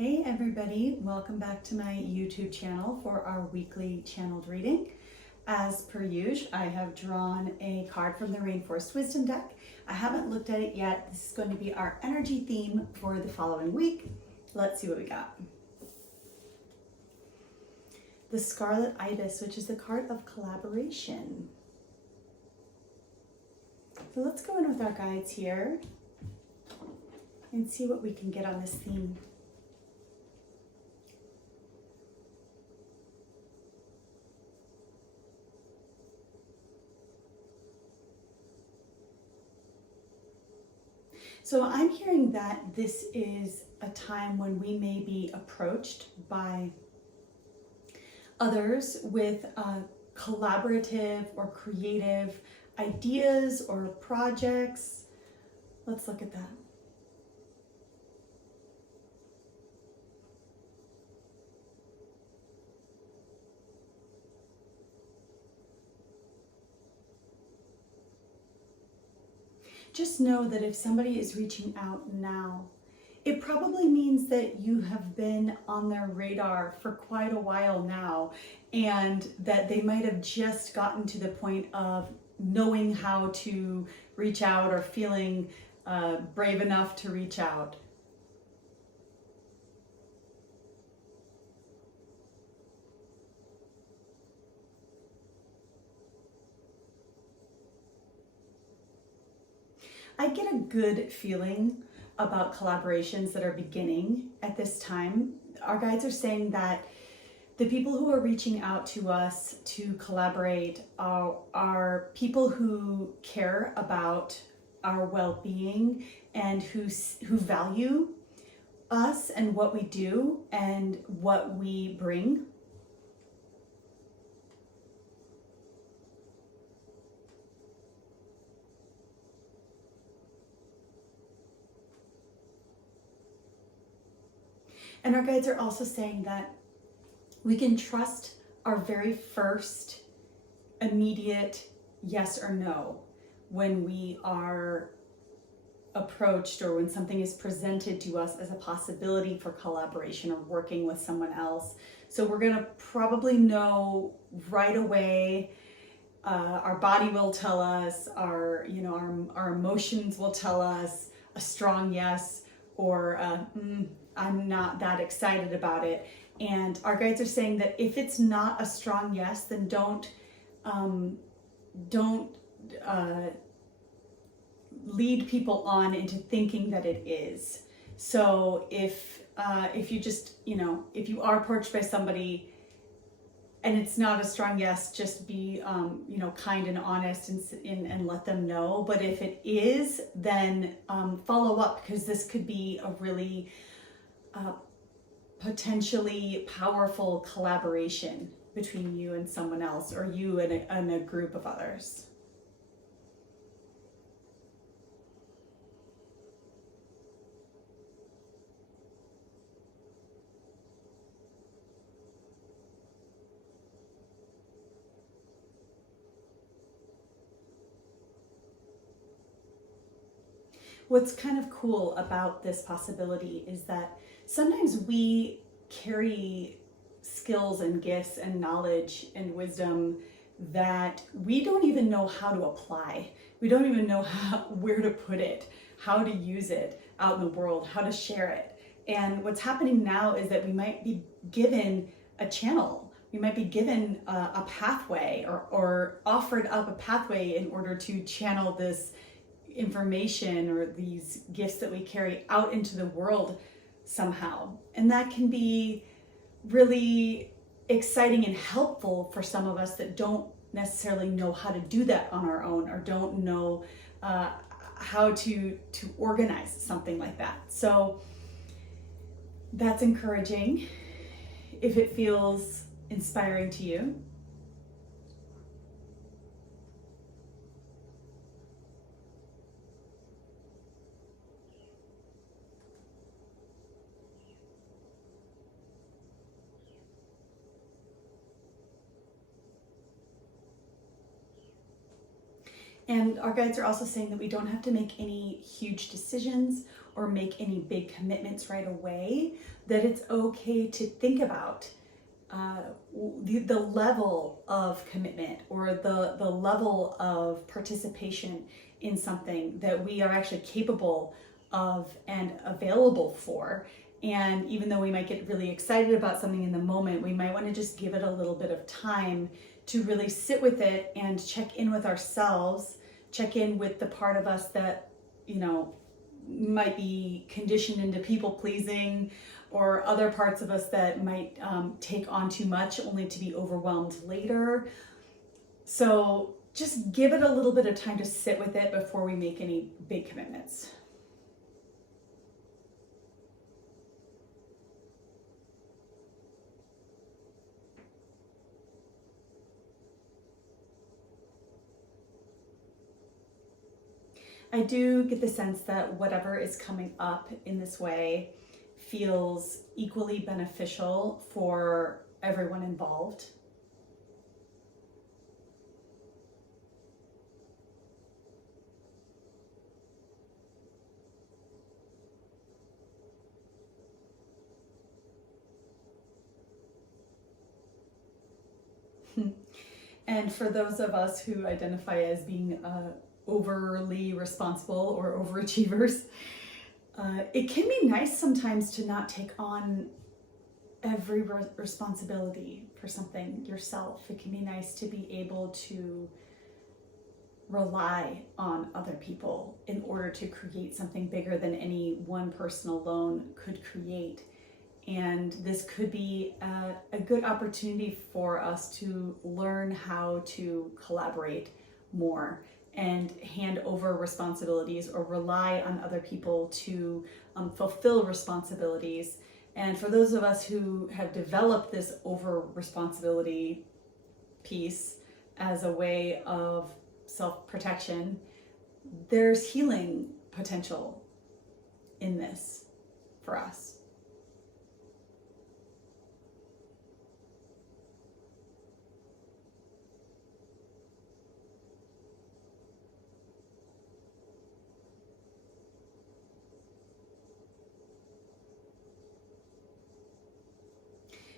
Hey everybody, welcome back to my YouTube channel for our weekly channeled reading. As per usual, I have drawn a card from the Rainforest Wisdom deck. I haven't looked at it yet. This is going to be our energy theme for the following week. Let's see what we got. The Scarlet Ibis, which is the card of collaboration. So let's go in with our guides here and see what we can get on this theme. So I'm hearing that this is a time when we may be approached by others with collaborative or creative ideas or projects. Let's look at that. Just know that if somebody is reaching out now, it probably means that you have been on their radar for quite a while now, and that they might have just gotten to the point of knowing how to reach out or feeling brave enough to reach out. I get a good feeling about collaborations that are beginning at this time. Our guides are saying that the people who are reaching out to us to collaborate are people who care about our well-being and who value us and what we do and what we bring. And our guides are also saying that we can trust our very first immediate yes or no when we are approached or when something is presented to us as a possibility for collaboration or working with someone else. So we're going to probably know right away. Our body will tell us, our emotions will tell us a strong yes or I'm not that excited about it. And our guides are saying that if it's not a strong yes, then don't lead people on into thinking that it is. So if you just, if you are approached by somebody and it's not a strong yes, just be, kind and honest and let them know. But if it is, then follow up, because this could be a really potentially powerful collaboration between you and someone else, or you and a group of others. What's kind of cool about this possibility is that sometimes we carry skills and gifts and knowledge and wisdom that we don't even know how to apply. We don't even know where to put it, how to use it out in the world, how to share it. And what's happening now is that we might be given a channel. We might be given a pathway or offered up a pathway in order to channel this information or these gifts that we carry out into the world somehow. And that can be really exciting and helpful for some of us that don't necessarily know how to do that on our own, or don't know how to organize something like that. So that's encouraging if it feels inspiring to you. And our guides are also saying that we don't have to make any huge decisions or make any big commitments right away, that it's okay to think about the level of commitment or the level of participation in something that we are actually capable of and available for. And even though we might get really excited about something in the moment, we might want to just give it a little bit of time to really sit with it and check in with ourselves, check in with the part of us that, might be conditioned into people pleasing, or other parts of us that might take on too much only to be overwhelmed later. So just give it a little bit of time to sit with it before we make any big commitments. I do get the sense that whatever is coming up in this way feels equally beneficial for everyone involved. And for those of us who identify as being overly responsible or overachievers, it can be nice sometimes to not take on every responsibility for something yourself. It can be nice to be able to rely on other people in order to create something bigger than any one person alone could create. And this could be a good opportunity for us to learn how to collaborate more and hand over responsibilities or rely on other people to fulfill responsibilities. And for those of us who have developed this over responsibility piece as a way of self-protection, there's healing potential in this for us.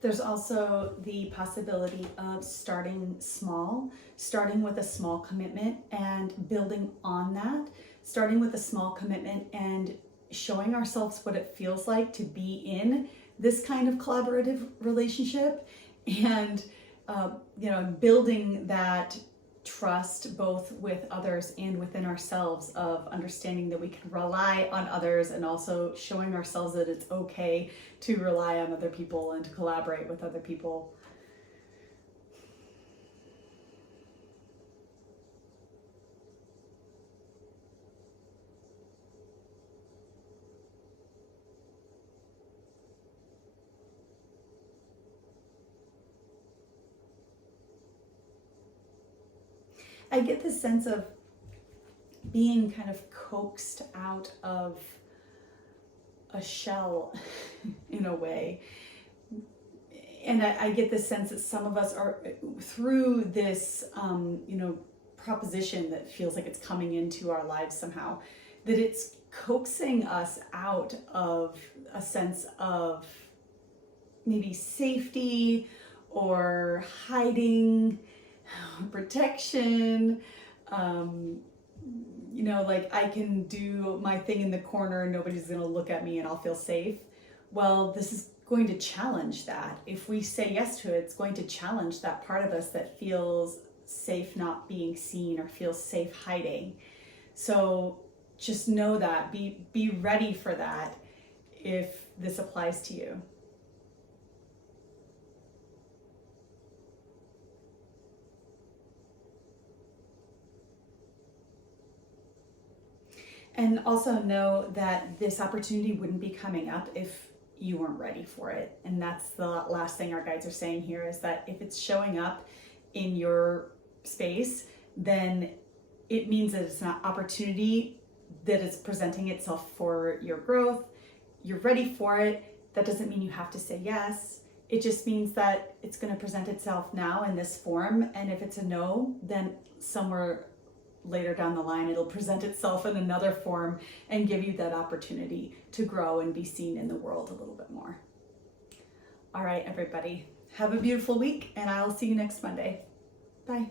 There's also the possibility of starting small, starting with a small commitment and building on that, starting with a small commitment and showing ourselves what it feels like to be in this kind of collaborative relationship, and building that trust both with others and within ourselves, of understanding that we can rely on others, and also showing ourselves that it's okay to rely on other people and to collaborate with other people. I get this sense of being kind of coaxed out of a shell in a way. And I get the sense that some of us are, through this, proposition that feels like it's coming into our lives somehow, that it's coaxing us out of a sense of maybe safety or hiding, protection, like I can do my thing in the corner and nobody's going to look at me and I'll feel safe. Well, this is going to challenge that. If we say yes to it, it's going to challenge that part of us that feels safe not being seen or feels safe hiding. So just know that, be ready for that if this applies to you. And also know that this opportunity wouldn't be coming up if you weren't ready for it. And that's the last thing our guides are saying here, is that if it's showing up in your space, then it means that it's an opportunity that is presenting itself for your growth. You're ready for it. That doesn't mean you have to say yes. It just means that it's going to present itself now in this form. And if it's a no, then somewhere later down the line, it'll present itself in another form and give you that opportunity to grow and be seen in the world a little bit more. All right, everybody, have a beautiful week, and I'll see you next Monday. Bye.